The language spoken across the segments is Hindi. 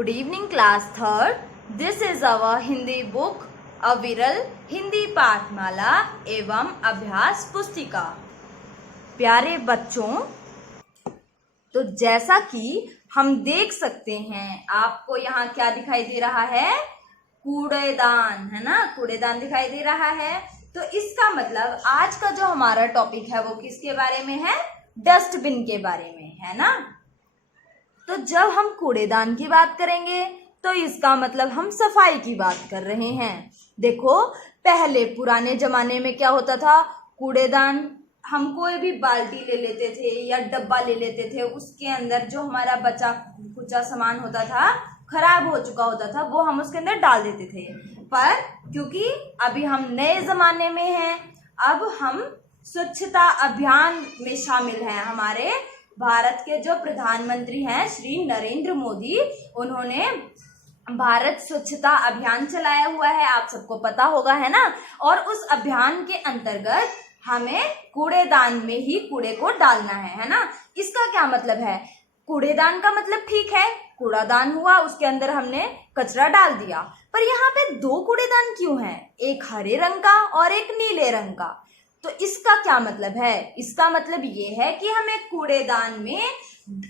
Good evening, class third. This is our Hindi book, अविरल हिंदी पाठमाला एवं अभ्यास पुस्तिका। प्यारे बच्चों, तो जैसा कि हम देख सकते हैं, आपको यहाँ क्या दिखाई दे रहा है? कूड़ेदान, है ना? कूड़ेदान दिखाई दे रहा है। तो इसका मतलब आज का जो हमारा टॉपिक है वो किसके बारे में है? डस्टबिन के बारे में, है ना? तो जब हम कूड़ेदान की बात करेंगे तो इसका मतलब हम सफाई की बात कर रहे हैं। देखो, पहले पुराने जमाने में क्या होता था? कूड़ेदान, हम कोई भी बाल्टी ले लेते थे या डब्बा ले लेते थे, उसके अंदर जो हमारा बचा कुचा सामान होता था, खराब हो चुका होता था, वो हम उसके अंदर डाल देते थे। पर क्योंकि अभी हम नए जमाने में हैं, अब हम स्वच्छता अभियान में शामिल हैं। हमारे भारत के जो प्रधानमंत्री हैं श्री नरेंद्र मोदी, उन्होंने भारत स्वच्छता अभियान चलाया हुआ है, आप सबको पता होगा, है ना? और उस अभियान के अंतर्गत हमें कूड़ेदान में ही कूड़े को डालना है ना? इसका क्या मतलब है? कूड़ेदान का मतलब ठीक है, कूड़ादान हुआ, उसके अंदर हमने कचरा डाल दिया, पर यहाँ पे दो कूड़ेदान क्यों हैं? एक हरे रंग का और एक नीले रंग का। तो इसका क्या मतलब है? इसका मतलब ये है कि हमें कूड़ेदान में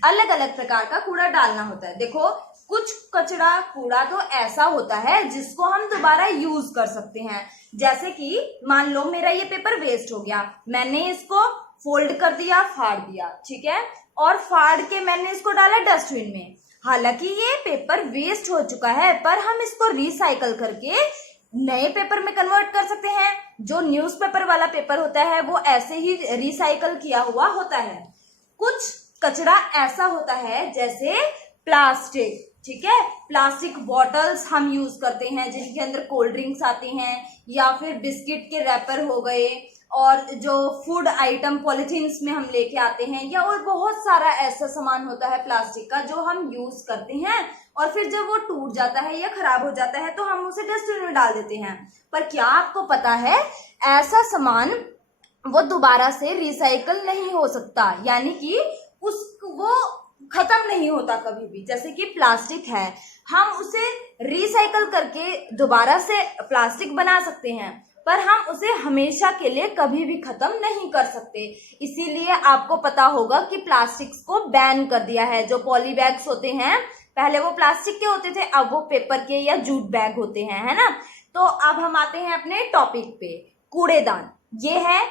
अलग अलग प्रकार का कूड़ा डालना होता है। देखो, कुछ कूड़ा तो ऐसा होता है जिसको हम दोबारा यूज कर सकते हैं। जैसे कि मान लो मेरा ये पेपर वेस्ट हो गया, मैंने इसको फोल्ड कर दिया, फाड़ दिया, ठीक है, और फाड़ के मैंने इसको डाला डस्टबिन में। हालांकि ये पेपर वेस्ट हो चुका है, पर हम इसको रिसाइकल करके नए पेपर में कन्वर्ट कर सकते हैं। जो न्यूज़पेपर वाला पेपर होता है वो ऐसे ही रिसाइकल किया हुआ होता है। कुछ कचरा ऐसा होता है जैसे प्लास्टिक, ठीक है, प्लास्टिक बॉटल्स हम यूज करते हैं जिनके अंदर कोल्ड ड्रिंक्स आते हैं, या फिर बिस्किट के रैपर हो गए, और जो फूड आइटम पॉलिथीन्स में हम लेके आते हैं, या और बहुत सारा ऐसा सामान होता है प्लास्टिक का जो हम यूज करते हैं, और फिर जब वो टूट जाता है या खराब हो जाता है तो हम उसे डस्टबिन में डाल देते हैं। पर क्या आपको पता है, ऐसा सामान वो दोबारा से रिसाइकल नहीं हो सकता, यानी कि वो खत्म नहीं होता कभी भी। जैसे कि प्लास्टिक है, हम उसे रिसाइकल करके दोबारा से प्लास्टिक बना सकते हैं, पर हम उसे हमेशा के लिए कभी भी खत्म नहीं कर सकते। इसीलिए आपको पता होगा कि प्लास्टिक्स को बैन कर दिया है। जो पॉली बैग्स होते हैं, पहले वो प्लास्टिक के होते थे, अब वो पेपर के या जूट बैग होते हैं, है ना? तो अब हम आते हैं अपने टॉपिक पे। कूड़ेदान, ये है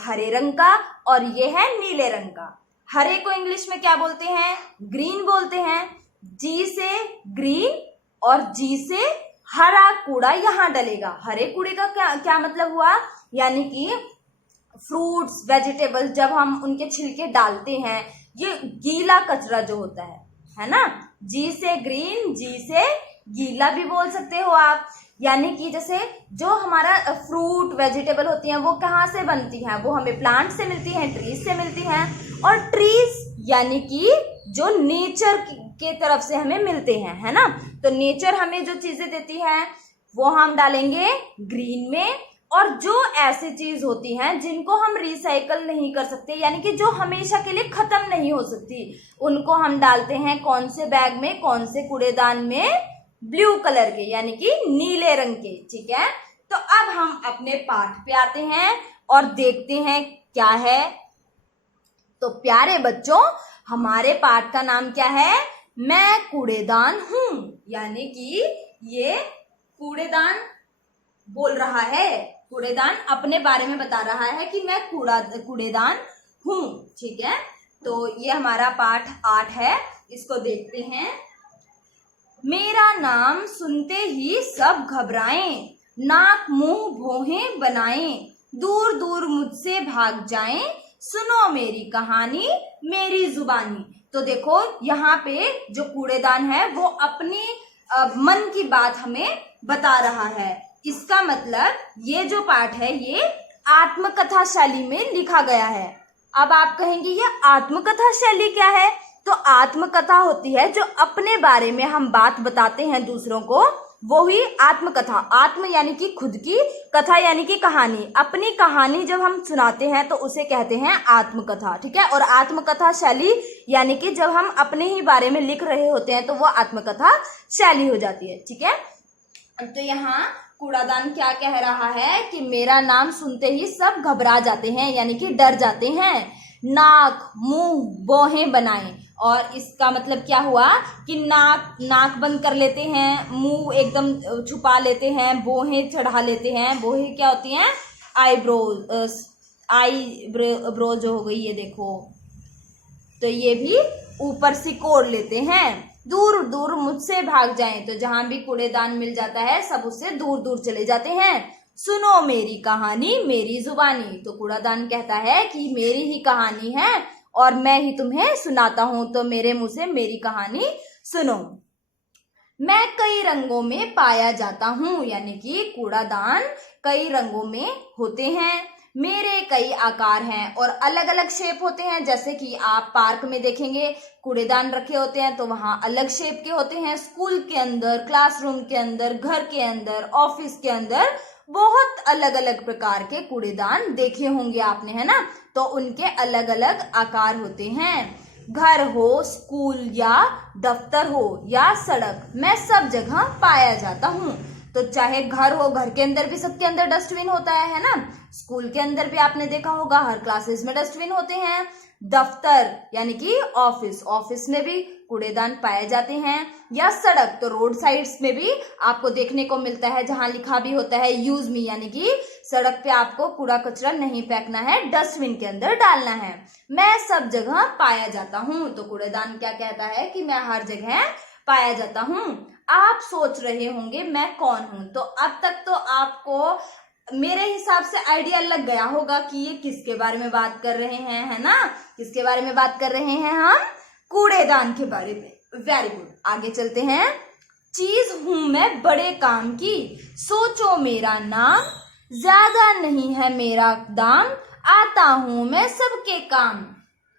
हरे रंग का और ये है नीले रंग का। हरे को इंग्लिश में क्या बोलते हैं? ग्रीन बोलते हैं। जी से ग्रीन और जी से हरा कूड़ा यहाँ डलेगा। हरे कूड़े का क्या मतलब हुआ? यानी कि फ्रूट्स, वेजिटेबल्स, जब हम उनके छिलके डालते हैं, ये गीला कचरा जो होता है ना? जी से ग्रीन, जी से गीला भी बोल सकते हो आप। यानी कि जैसे जो हमारा फ्रूट वेजिटेबल होती हैं वो कहाँ से बनती हैं? वो हमें प्लांट से मिलती हैं, ट्रीज से मिलती हैं। और ट्रीज यानी कि जो नेचर के तरफ से हमें मिलते हैं, है ना? तो नेचर हमें जो चीजें देती है वो हम डालेंगे ग्रीन में। और जो ऐसी चीज होती हैं जिनको हम रिसाइकल नहीं कर सकते, यानी कि जो हमेशा के लिए खत्म नहीं हो सकती, उनको हम डालते हैं कौन से बैग में, कौन से कूड़ेदान में? ब्लू कलर के, यानी कि नीले रंग के, ठीक है। तो अब हम अपने पाठ पे आते हैं और देखते हैं क्या है। तो प्यारे बच्चों, हमारे पाठ का नाम क्या है? मैं कूड़ेदान हूं। यानी कि ये कूड़ेदान बोल रहा है, कूड़ेदान अपने बारे में बता रहा है कि मैं कूड़ेदान हूं, ठीक है। तो ये हमारा पाठ 8 है, इसको देखते हैं। मेरा नाम सुनते ही सब घबराएं, नाक मुंह भौहें बनाएं, दूर दूर मुझसे भाग जाएं, सुनो मेरी कहानी मेरी जुबानी। तो देखो, यहाँ पे जो कूड़ेदान है वो अपनी मन की बात हमें बता रहा है। इसका मतलब ये जो पाठ है ये आत्मकथा शैली में लिखा गया है। अब आप कहेंगे ये आत्मकथा शैली क्या है? तो आत्मकथा होती है जो अपने बारे में हम बात बताते हैं दूसरों को, वही आत्मकथा। आत्म यानी कि खुद की, कथा यानी कि कहानी। अपनी कहानी जब हम सुनाते हैं तो उसे कहते हैं आत्मकथा, ठीक है। और आत्मकथा शैली यानी कि जब हम अपने ही बारे में लिख रहे होते हैं तो वो आत्मकथा शैली हो जाती है, ठीक है। तो यहाँ कूड़ादान क्या कह रहा है कि मेरा नाम सुनते ही सब घबरा जाते हैं, यानी कि डर जाते हैं। नाक मुंह बोहें बनाएं, और इसका मतलब क्या हुआ कि नाक बंद कर लेते हैं, मुंह एकदम छुपा लेते हैं, बोहें चढ़ा लेते हैं। बोहें क्या होती हैं? आईब्रो जो हो गई, ये देखो, तो ये भी ऊपर सिकोड़ लेते हैं। दूर दूर मुझसे भाग जाएं, तो जहां भी कूड़ेदान मिल जाता है सब उससे दूर दूर चले जाते हैं। सुनो मेरी कहानी मेरी जुबानी, तो कूड़ादान कहता है कि मेरी ही कहानी है और मैं ही तुम्हें सुनाता हूं, तो मेरे मुंह से मेरी कहानी सुनो। मैं कई रंगों में पाया जाता हूं, यानी कि कूड़ादान कई रंगों में होते हैं। मेरे कई आकार हैं और अलग अलग शेप होते हैं। जैसे कि आप पार्क में देखेंगे कूड़ेदान रखे होते हैं तो वहां अलग शेप के होते हैं। स्कूल के अंदर, क्लासरूम के अंदर, घर के अंदर, ऑफिस के अंदर बहुत अलग अलग प्रकार के कूड़ेदान देखे होंगे आपने, है ना। तो उनके अलग अलग आकार होते हैं। घर हो, स्कूल या दफ्तर हो या सड़क, मैं सब जगह पाया जाता हूँ। तो चाहे घर हो, घर के अंदर भी सबके अंदर डस्टबिन होता है ना। स्कूल के अंदर भी आपने देखा होगा हर क्लासेस में डस्टबिन होते हैं। दफ्तर यानी कि ऑफिस में भी कूड़ेदान पाए जाते हैं। या सड़क, तो रोड साइड्स में भी आपको देखने को मिलता है जहां लिखा भी होता है यूज मी, यानी कि सड़क पे आपको कूड़ा कचरा नहीं फेंकना है, डस्टबिन के अंदर डालना है। मैं सब जगह पाया जाता हूँ, तो कूड़ेदान क्या कहता है कि मैं हर जगह पाया जाता हूँ। आप सोच रहे होंगे मैं कौन हूं, तो अब तक तो आपको मेरे हिसाब से आइडिया लग गया होगा कि ये किसके बारे में बात कर रहे हैं, है ना। किसके बारे में बात कर रहे हैं हम? कूड़ेदान के बारे में। वेरी गुड, आगे चलते हैं। चीज हूं मैं बड़े काम की, सोचो मेरा नाम, ज्यादा नहीं है मेरा दाम, आता हूं मैं सबके काम।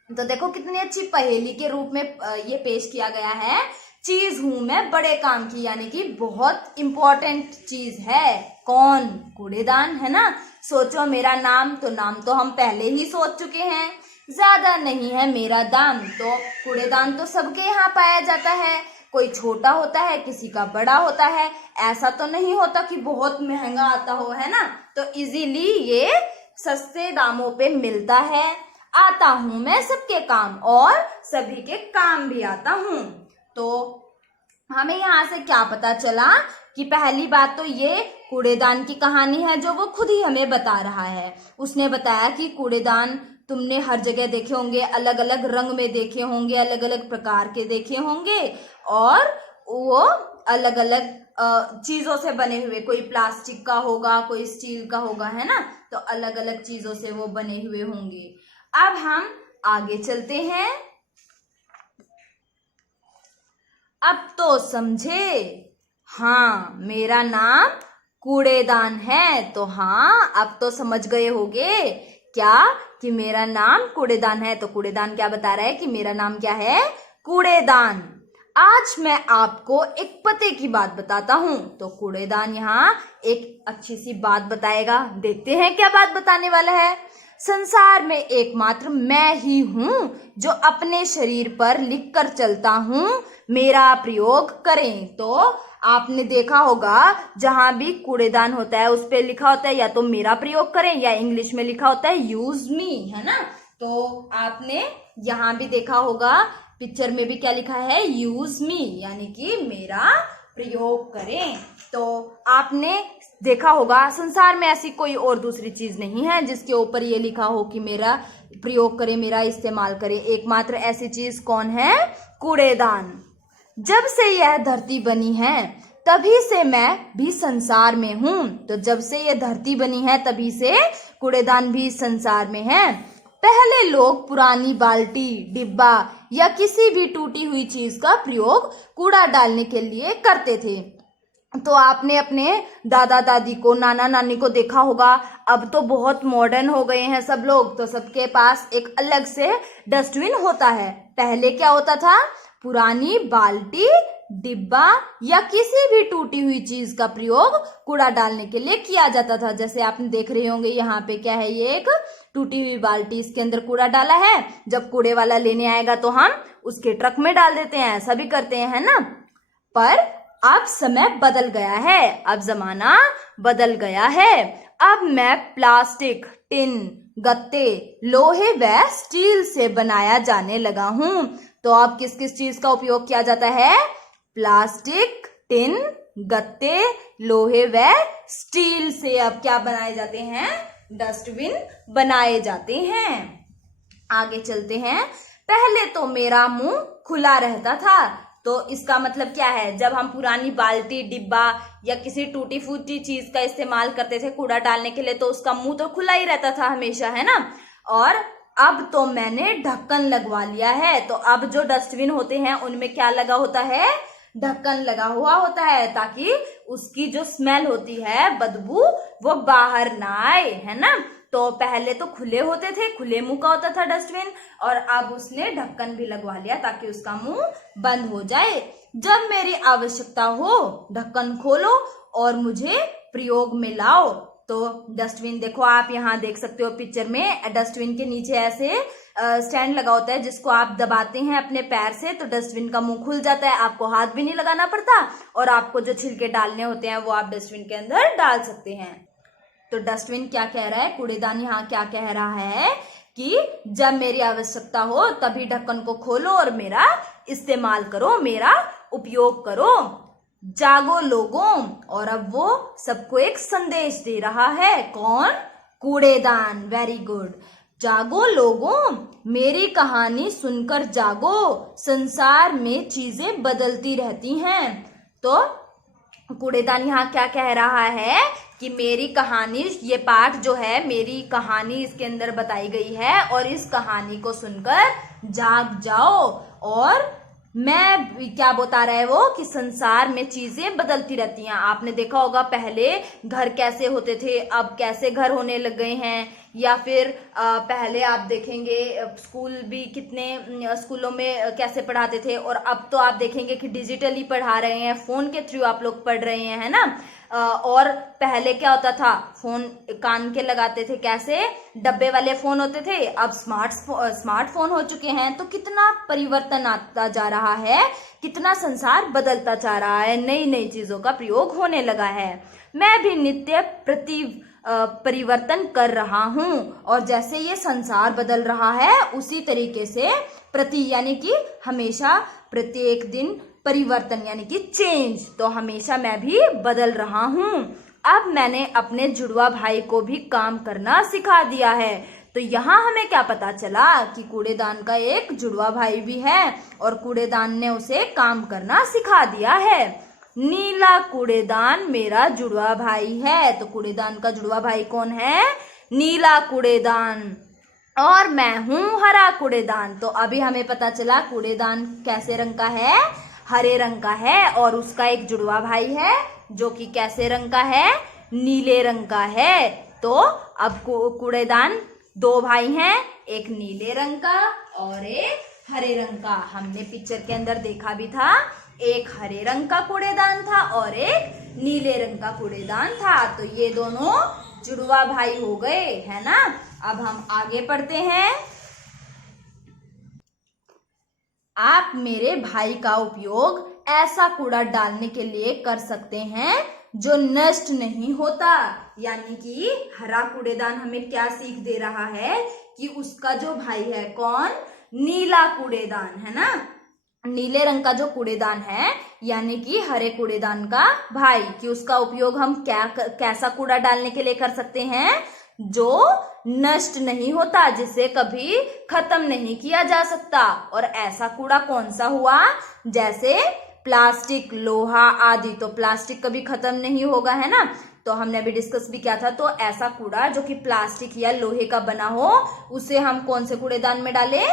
तो देखो कितनी अच्छी पहेली के रूप में ये पेश किया गया है। चीज हूं मैं बड़े काम की, यानी कि बहुत इंपॉर्टेंट चीज है। कौन? कूड़ेदान, है ना। सोचो मेरा नाम, तो नाम तो हम पहले ही सोच चुके हैं। ज्यादा नहीं है मेरा दाम, तो कूड़ेदान तो सबके यहाँ पाया जाता है। कोई छोटा होता है, किसी का बड़ा होता है। ऐसा तो नहीं होता कि बहुत महंगा आता हो, है ना। तो इजीली ये सस्ते दामों पे मिलता है। आता हूं मैं सबके काम, और सभी के काम भी आता हूं। तो हमें यहाँ से क्या पता चला कि पहली बात तो ये कूड़ेदान की कहानी है जो वो खुद ही हमें बता रहा है। उसने बताया कि कूड़ेदान तुमने हर जगह देखे होंगे, अलग अलग रंग में देखे होंगे, अलग अलग प्रकार के देखे होंगे, और वो अलग अलग चीजों से बने हुए, कोई प्लास्टिक का होगा, कोई स्टील का होगा, है ना। तो अलग अलग चीजों से वो बने हुए होंगे। अब हम आगे चलते हैं। अब तो समझे, हाँ मेरा नाम कूड़ेदान है। तो हाँ, अब तो समझ गए होगे क्या कि मेरा नाम कूड़ेदान है। तो कूड़ेदान क्या बता रहा है कि मेरा नाम क्या है? कूड़ेदान। आज मैं आपको एक पते की बात बताता हूं। तो कूड़ेदान यहाँ एक अच्छी सी बात बताएगा। देखते हैं क्या बात बताने वाला है। संसार में एकमात्र मैं ही हूं जो अपने शरीर पर लिखकर चलता हूं, मेरा प्रयोग करें। तो आपने देखा होगा जहां भी कूड़ेदान होता है उस पे लिखा होता है या तो मेरा प्रयोग करें, या इंग्लिश में लिखा होता है यूज मी, है ना। तो आपने यहाँ भी देखा होगा, पिक्चर में भी क्या लिखा है? यूज मी, यानी कि मेरा प्रयोग करें। तो आपने देखा होगा संसार में ऐसी कोई और दूसरी चीज नहीं है जिसके ऊपर ये लिखा हो कि मेरा प्रयोग करें, मेरा इस्तेमाल करें। एकमात्र ऐसी चीज कौन है? कूड़ेदान। जब से यह धरती बनी है तभी से मैं भी संसार में हूं। तो जब से यह धरती बनी है तभी से कूड़ेदान भी संसार में है। पहले लोग पुरानी बाल्टी, डिब्बा या किसी भी टूटी हुई चीज का प्रयोग कूड़ा डालने के लिए करते थे। तो आपने अपने दादा दादी को, नाना नानी को देखा होगा, अब तो बहुत मॉडर्न हो गए हैं सब लोग, तो सबके पास एक अलग से डस्टबिन होता है। पहले क्या होता था? पुरानी बाल्टी, डिब्बा या किसी भी टूटी हुई चीज का प्रयोग कूड़ा डालने के लिए किया जाता था। जैसे आपने देख रहे होंगे यहाँ पे क्या है, ये एक टूटी हुई बाल्टी, इसके अंदर कूड़ा डाला है। जब कूड़े वाला लेने आएगा तो हम उसके ट्रक में डाल देते हैं, ऐसा भी करते हैं, है ना। पर अब समय बदल गया है, अब जमाना बदल गया है। अब मैं प्लास्टिक, टिन, गत्ते, लोहे व स्टील से बनाया जाने लगा हूं। तो अब किस किस चीज का उपयोग किया जाता है? प्लास्टिक, टिन, गत्ते, लोहे व स्टील से अब क्या बनाए जाते हैं? डस्टबिन बनाए जाते हैं। आगे चलते हैं। पहले तो मेरा मुंह खुला रहता था। तो इसका मतलब क्या है? जब हम पुरानी बाल्टी, डिब्बा या किसी टूटी फूटी चीज का इस्तेमाल करते थे कूड़ा डालने के लिए, तो उसका मुंह तो खुला ही रहता था हमेशा, है ना। और अब तो मैंने ढक्कन लगवा लिया है। तो अब जो डस्टबिन होते हैं उनमें क्या लगा होता है? ढक्कन लगा हुआ होता है, ताकि उसकी जो स्मेल होती है, बदबू, वो बाहर ना आए, है ना। तो पहले तो खुले होते थे, खुले मुंह का होता था डस्टबिन, और अब उसने ढक्कन भी लगवा लिया ताकि उसका मुंह बंद हो जाए। जब मेरी आवश्यकता हो ढक्कन खोलो और मुझे प्रयोग में लाओ। तो डस्टबिन देखो, आप यहाँ देख सकते हो पिक्चर में, डस्टबिन के नीचे ऐसे स्टैंड लगा होता है जिसको आप दबाते हैं अपने पैर से, तो डस्टबिन का मुंह खुल जाता है। आपको हाथ भी नहीं लगाना पड़ता, और आपको जो छिलके डालने होते हैं वो आप डस्टबिन के अंदर डाल सकते हैं। तो डस्टबिन क्या कह रहा है? कूड़ेदान यहाँ क्या कह रहा है कि जब मेरी आवश्यकता हो तभी ढक्कन को खोलो और मेरा इस्तेमाल करो, मेरा उपयोग करो। जागो लोगों। और अब वो सबको एक संदेश दे रहा है। कौन? कूड़ेदान। Very good. जागो लोगों, मेरी कहानी सुनकर जागो, संसार में चीजें बदलती रहती हैं। तो कूड़ेदान यहाँ क्या कह रहा है कि मेरी कहानी, ये पाठ जो है, मेरी कहानी इसके अंदर बताई गई है, और इस कहानी को सुनकर जाग जाओ। और मैं क्या बता रहा है वो कि संसार में चीजें बदलती रहती हैं। आपने देखा होगा पहले घर कैसे होते थे, अब कैसे घर होने लग गए हैं। या फिर पहले आप देखेंगे स्कूल भी, कितने स्कूलों में कैसे पढ़ाते थे, और अब तो आप देखेंगे कि डिजिटली पढ़ा रहे हैं, फोन के थ्रू आप लोग पढ़ रहे हैं, है ना। और पहले क्या होता था? फोन कान के लगाते थे, कैसे? डब्बे वाले फोन होते थे, अब स्मार्टफोन हो चुके हैं। तो कितना परिवर्तन आता जा रहा है, कितना संसार बदलता जा रहा है, नई नई चीजों का प्रयोग होने लगा है। मैं भी नित्य परिवर्तन कर रहा हूं, और जैसे ये संसार बदल रहा है उसी तरीके से प्रति यानी कि हमेशा, प्रत्येक दिन परिवर्तन यानी कि चेंज, तो हमेशा मैं भी बदल रहा हूं। अब मैंने अपने जुड़वा भाई को भी काम करना सिखा दिया है। तो यहाँ हमें क्या पता चला कि कूड़ेदान का एक जुड़वा भाई भी है, और कूड़ेदान ने उसे काम करना सिखा दिया है। नीला कूड़ेदान मेरा जुड़वा भाई है। तो कूड़ेदान का जुड़वा भाई कौन है? नीला कूड़ेदान। और मैं हूं हरा कूड़ेदान। तो अभी हमें पता चला कूड़ेदान कैसे रंग का है? हरे रंग का है। और उसका एक जुड़वा भाई है जो कि कैसे रंग का है? नीले रंग का है। तो अब कूड़ेदान दो भाई हैं, एक नीले रंग का और एक हरे रंग का। हमने पिक्चर के अंदर देखा भी था, एक हरे रंग का कूड़ेदान था और एक नीले रंग का कूड़ेदान था। तो ये दोनों जुड़वा भाई हो गए, है ना। अब हम आगे पढ़ते हैं। आप मेरे भाई का उपयोग ऐसा कूड़ा डालने के लिए कर सकते हैं जो नष्ट नहीं होता। यानी कि हरा कूड़ेदान हमें क्या सीख दे रहा है कि उसका जो भाई है, कौन? नीला कूड़ेदान, है ना। नीले रंग का जो कूड़ेदान है यानी कि हरे कूड़ेदान का भाई, कि उसका उपयोग हम कैसा कूड़ा डालने के लिए कर सकते हैं जो नष्ट नहीं होता, जिसे कभी खत्म नहीं किया जा सकता। और ऐसा कूड़ा कौन सा हुआ? जैसे प्लास्टिक, लोहा आदि। तो प्लास्टिक कभी खत्म नहीं होगा, है ना। तो हमने अभी डिस्कस भी किया था। तो ऐसा कूड़ा जो कि प्लास्टिक या लोहे का बना हो, उसे हम कौन से कूड़ेदान में डालें?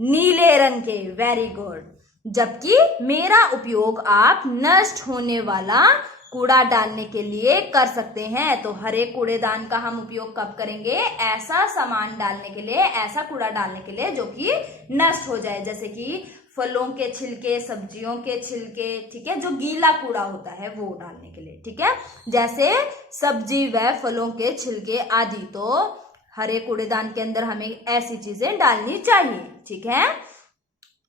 नीले रंग के। Very good. जबकि मेरा उपयोग आप नष्ट होने वाला कूड़ा डालने के लिए कर सकते हैं। तो हरे कूड़ेदान का हम उपयोग कब करेंगे? ऐसा सामान डालने के लिए, ऐसा कूड़ा डालने के लिए जो कि नष्ट हो जाए, जैसे कि फलों के छिलके, सब्जियों के छिलके, ठीक है, जो गीला कूड़ा होता है वो डालने के लिए, ठीक है, जैसे सब्जी व फलों के छिलके आदि। तो हरे कूड़ेदान के अंदर हमें ऐसी चीजें डालनी चाहिए, ठीक है।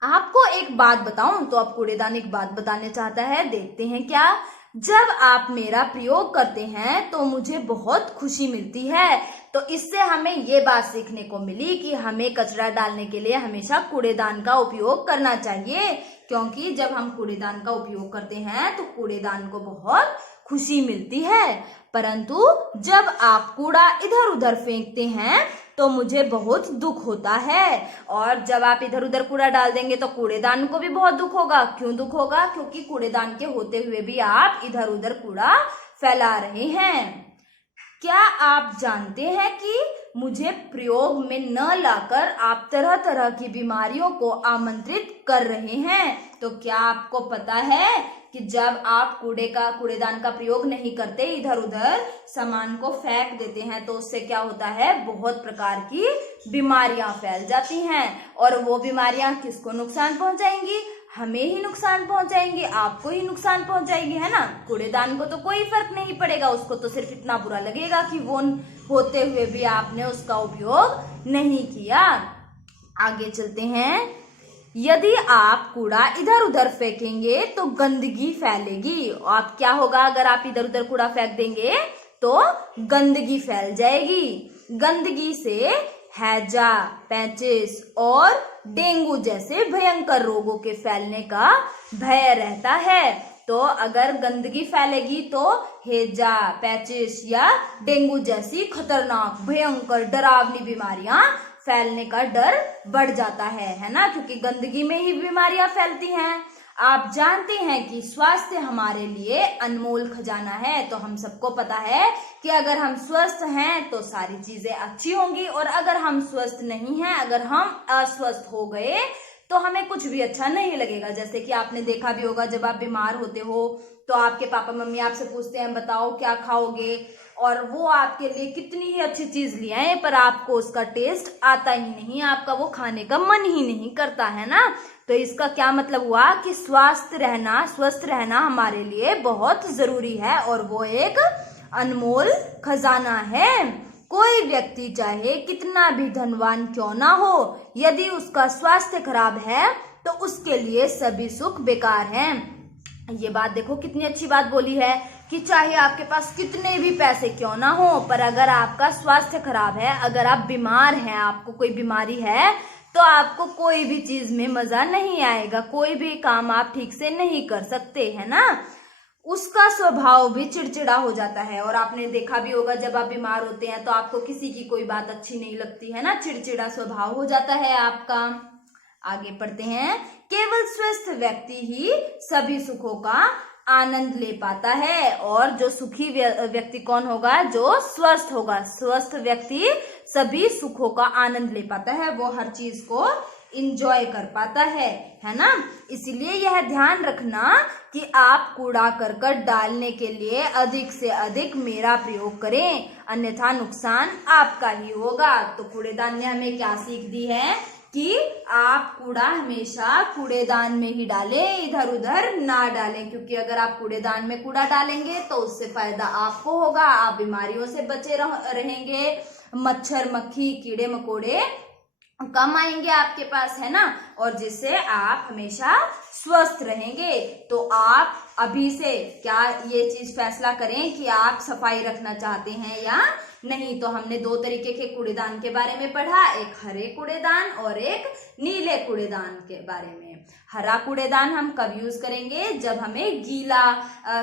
आपको एक बात बताऊं, तो अब कूड़ेदान एक बात बताने चाहता है, देखते हैं क्या। जब आप मेरा प्रयोग करते हैं तो मुझे बहुत खुशी मिलती है। तो इससे हमें ये बात सीखने को मिली कि हमें कचरा डालने के लिए हमेशा कूड़ेदान का उपयोग करना चाहिए, क्योंकि जब हम कूड़ेदान का उपयोग करते हैं तो कूड़ेदान को बहुत खुशी मिलती है। परंतु जब आप कूड़ा इधर उधर फेंकते हैं तो मुझे बहुत दुख होता है। और जब आप इधर उधर कूड़ा डाल देंगे तो कूड़ेदान को भी बहुत दुख होगा। क्यों दुख होगा? क्योंकि कूड़ेदान के होते हुए भी आप इधर उधर कूड़ा फैला रहे हैं। क्या आप जानते हैं कि मुझे प्रयोग में न लाकर आप तरह तरह की बीमारियों को आमंत्रित कर रहे हैं? तो क्या आपको पता है कि जब आप कूड़ेदान का प्रयोग नहीं करते, इधर उधर सामान को फेंक देते हैं, तो उससे क्या होता है, बहुत प्रकार की बीमारियां फैल जाती हैं। और वो बीमारियां किसको नुकसान पहुंचाएंगी? हमें ही नुकसान पहुंचाएंगी, आपको ही नुकसान पहुंचाएंगी, है ना। कूड़ेदान को तो कोई फर्क नहीं पड़ेगा, उसको तो सिर्फ इतना बुरा लगेगा कि वो होते हुए भी आपने उसका उपयोग नहीं किया। आगे चलते हैं। यदि आप कूड़ा इधर उधर फेंकेंगे तो गंदगी फैलेगी। आप क्या होगा, अगर आप इधर उधर कूड़ा फेंक देंगे तो गंदगी फैल जाएगी। गंदगी से हैजा, पेचिश और डेंगू जैसे भयंकर रोगों के फैलने का भय रहता है। तो अगर गंदगी फैलेगी तो हैजा, पेचिश या डेंगू जैसी खतरनाक, भयंकर, डरावनी बीमारियां फैलने का डर बढ़ जाता है ना, क्योंकि गंदगी में ही बीमारियां फैलती हैं। आप जानते हैं कि स्वास्थ्य हमारे लिए अनमोल खजाना है। तो हम सबको पता है कि अगर हम स्वस्थ हैं तो सारी चीजें अच्छी होंगी, और अगर हम स्वस्थ नहीं हैं, अगर हम अस्वस्थ हो गए तो हमें कुछ भी अच्छा नहीं लगेगा। जैसे कि आपने देखा भी होगा, जब आप बीमार होते हो तो आपके पापा मम्मी आपसे पूछते हैं बताओ क्या खाओगे, और वो आपके लिए कितनी ही अच्छी चीज ले आए, पर आपको उसका टेस्ट आता ही नहीं, आपका वो खाने का मन ही नहीं करता, है ना। तो इसका क्या मतलब हुआ कि स्वस्थ रहना हमारे लिए बहुत जरूरी है, और वो एक अनमोल खजाना है। कोई व्यक्ति चाहे कितना भी धनवान क्यों ना हो, यदि उसका स्वास्थ्य खराब है तो उसके लिए सभी सुख बेकार हैं। ये बात देखो कितनी अच्छी बात बोली है कि चाहे आपके पास कितने भी पैसे क्यों ना हो, पर अगर आपका स्वास्थ्य खराब है, अगर आप बीमार हैं, आपको कोई बीमारी है, तो आपको कोई भी चीज में मजा नहीं आएगा, कोई भी काम आप ठीक से नहीं कर सकते, है ना। उसका स्वभाव भी चिड़चिड़ा हो जाता है। और आपने देखा भी होगा, जब आप बीमार होते हैं तो आपको किसी की कोई बात अच्छी नहीं लगती, है ना, चिड़चिड़ा स्वभाव हो जाता है आपका। आगे पढ़ते हैं। केवल स्वस्थ व्यक्ति ही सभी सुखों का आनंद ले पाता है। और जो सुखी व्यक्ति कौन होगा? जो स्वस्थ होगा। स्वस्थ व्यक्ति सभी सुखों का आनंद ले पाता है, वो हर चीज को इंजॉय कर पाता है ना। इसीलिए यह ध्यान रखना कि आप कूड़ा करकट डालने के लिए अधिक से अधिक मेरा प्रयोग करें, अन्यथा नुकसान आपका ही होगा। तो कूड़ेदान ने हमें क्या सीख दी है कि आप कूड़ा हमेशा कूड़ेदान में ही डालें, इधर उधर ना डालें, क्योंकि अगर आप कूड़ेदान में कूड़ा डालेंगे तो उससे फायदा आपको होगा, आप बीमारियों से बचे रहेंगे, मच्छर मक्खी कीड़े मकोड़े कम आएंगे आपके पास, है ना, और जिससे आप हमेशा स्वस्थ रहेंगे। तो आप अभी से क्या ये चीज फैसला करें कि आप सफाई रखना चाहते हैं या नहीं। तो हमने दो तरीके के कूड़ेदान के बारे में पढ़ा, एक हरे कूड़ेदान और एक नीले कूड़ेदान के बारे में। हरा कूड़ेदान हम कब यूज करेंगे? जब हमें गीला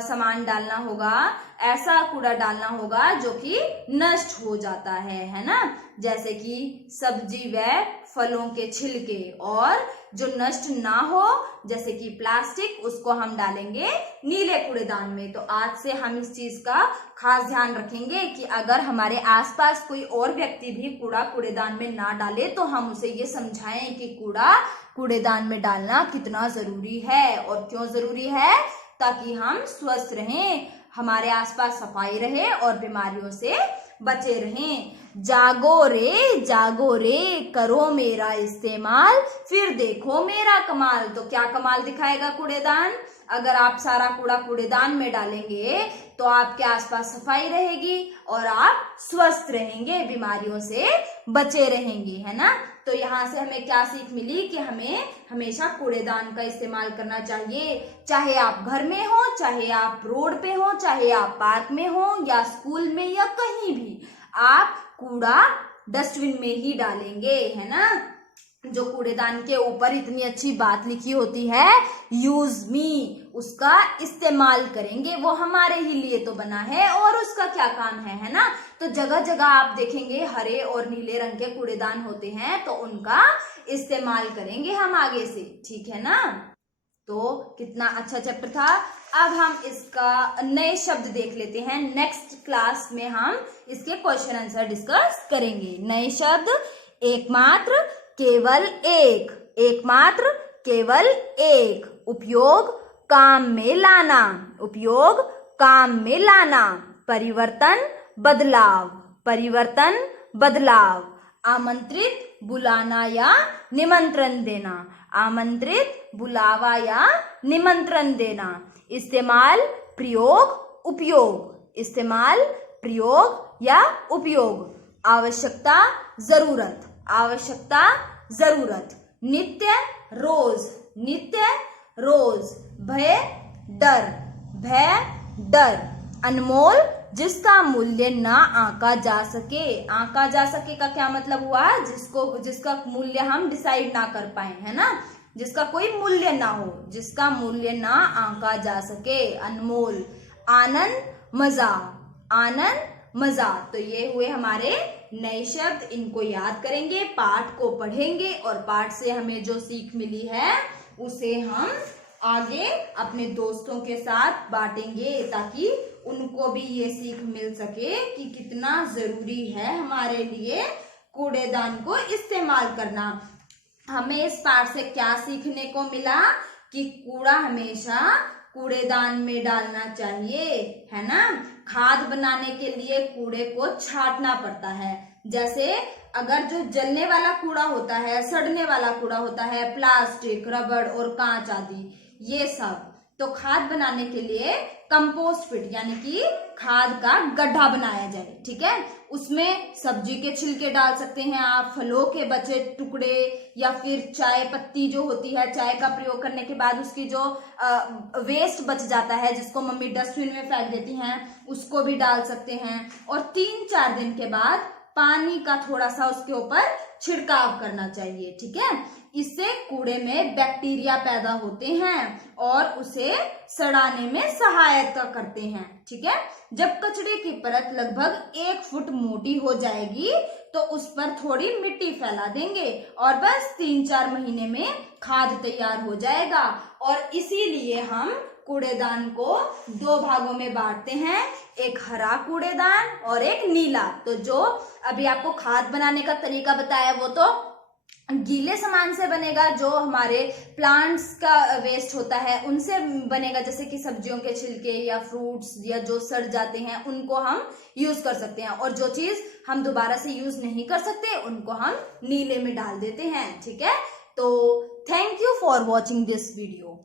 सामान डालना होगा, ऐसा कूड़ा डालना होगा जो कि नष्ट हो जाता है ना, जैसे कि सब्जी व फलों के छिलके, और जो नष्ट ना हो जैसे कि प्लास्टिक, उसको हम डालेंगे नीले कूड़ेदान में। तो आज से हम इस चीज का खास ध्यान रखेंगे कि अगर हमारे आसपास कोई और व्यक्ति भी कूड़ा कूड़ेदान में ना डाले तो हम उसे ये समझाएं कि कूड़ा कूड़ेदान में डालना कितना जरूरी है और क्यों जरूरी है, ताकि हम स्वस्थ रहें, हमारे आसपास सफाई रहे और बीमारियों से बचे रहें। जागो रे करो मेरा इस्तेमाल, फिर देखो मेरा कमाल। तो क्या कमाल दिखाएगा कूड़ेदान? अगर आप सारा कूड़ा कूड़ेदान में डालेंगे तो आपके आसपास सफाई रहेगी और आप स्वस्थ रहेंगे, बीमारियों से बचे रहेंगे, है ना। तो यहाँ से हमें क्या सीख मिली कि हमें हमेशा कूड़ेदान का इस्तेमाल करना चाहिए। चाहे आप घर में हो, चाहे आप रोड पे हो, चाहे आप पार्क में हो या स्कूल में या कहीं भी, आप कूड़ा डस्टबिन में ही डालेंगे, है ना। जो कूड़ेदान के ऊपर इतनी अच्छी बात लिखी होती है, यूज मी, उसका इस्तेमाल करेंगे, वो हमारे ही लिए तो बना है और उसका क्या काम है ना। तो जगह जगह आप देखेंगे हरे और नीले रंग के कूड़ेदान होते हैं, तो उनका इस्तेमाल करेंगे हम आगे से, ठीक है ना। तो कितना अच्छा चैप्टर था। अब हम इसका नए शब्द देख लेते हैं। नेक्स्ट क्लास में हम इसके क्वेश्चन आंसर डिस्कस करेंगे। नए शब्द, एकमात्र, केवल एक, एकमात्र, केवल एक, उपयोग, काम में लाना, उपयोग, काम में लाना, परिवर्तन, बदलाव, परिवर्तन, बदलाव, आमंत्रित, बुलाना या निमंत्रण देना, आमंत्रित, बुलावा या निमंत्रण देना, इस्तेमाल, प्रयोग, उपयोग, इस्तेमाल, प्रयोग या उपयोग, आवश्यकता, जरूरत, आवश्यकता, जरूरत, नित्य, रोज, नित्य, रोज, भय, डर, भय, डर, अनमोल, जिसका मूल्य ना आंका जा सके। आंका जा सके का क्या मतलब हुआ? जिसका मूल्य हम डिसाइड ना कर पाए, है ना, जिसका कोई मूल्य ना हो, जिसका मूल्य ना आंका जा सके, अनमोल। आनंद, मजा, आनंद, मजा। तो ये हुए हमारे नए शब्द, इनको याद करेंगे, पाठ को पढ़ेंगे और पाठ से हमें जो सीख मिली है उसे हम आगे अपने दोस्तों के साथ बांटेंगे, ताकि उनको भी ये सीख मिल सके कि कितना जरूरी है हमारे लिए कूड़ेदान को इस्तेमाल करना। हमें इस पाठ से क्या सीखने को मिला कि कूड़ा हमेशा कूड़ेदान में डालना चाहिए, है ना। खाद बनाने के लिए कूड़े को छांटना पड़ता है। जैसे अगर जो जलने वाला कूड़ा होता है, सड़ने वाला कूड़ा होता है, प्लास्टिक, रबड़ और कांच आदि, ये सब, तो खाद बनाने के लिए कंपोस्ट पिट यानी कि खाद का गड्ढा बनाया जाए, ठीक है। उसमें सब्जी के छिलके डाल सकते हैं आप, फलों के बचे टुकड़े, या फिर चाय पत्ती जो होती है, चाय का प्रयोग करने के बाद उसकी जो वेस्ट बच जाता है, जिसको मम्मी डस्टबिन में फेंक देती हैं, उसको भी डाल सकते हैं। और 3-4 दिन के बाद पानी का थोड़ा सा उसके ऊपर छिड़काव करना चाहिए, ठीक है। इससे कूड़े में बैक्टीरिया पैदा होते हैं और उसे सड़ाने में सहायता करते हैं, ठीक है। जब कचरे की परत लगभग 1 फुट मोटी हो जाएगी तो उस पर थोड़ी मिट्टी फैला देंगे और बस 3-4 महीने में खाद तैयार हो जाएगा। और इसीलिए हम कूड़ेदान को 2 भागों में बांटते हैं, एक हरा कूड़ेदान और एक नीला। तो जो अभी आपको खाद बनाने का तरीका बताया वो तो गीले सामान से बनेगा, जो हमारे प्लांट्स का वेस्ट होता है उनसे बनेगा, जैसे कि सब्जियों के छिलके या फ्रूट्स या जो सड़ जाते हैं उनको हम यूज कर सकते हैं, और जो चीज हम दोबारा से यूज नहीं कर सकते उनको हम नीले में डाल देते हैं, ठीक है। तो thank you for watching this video.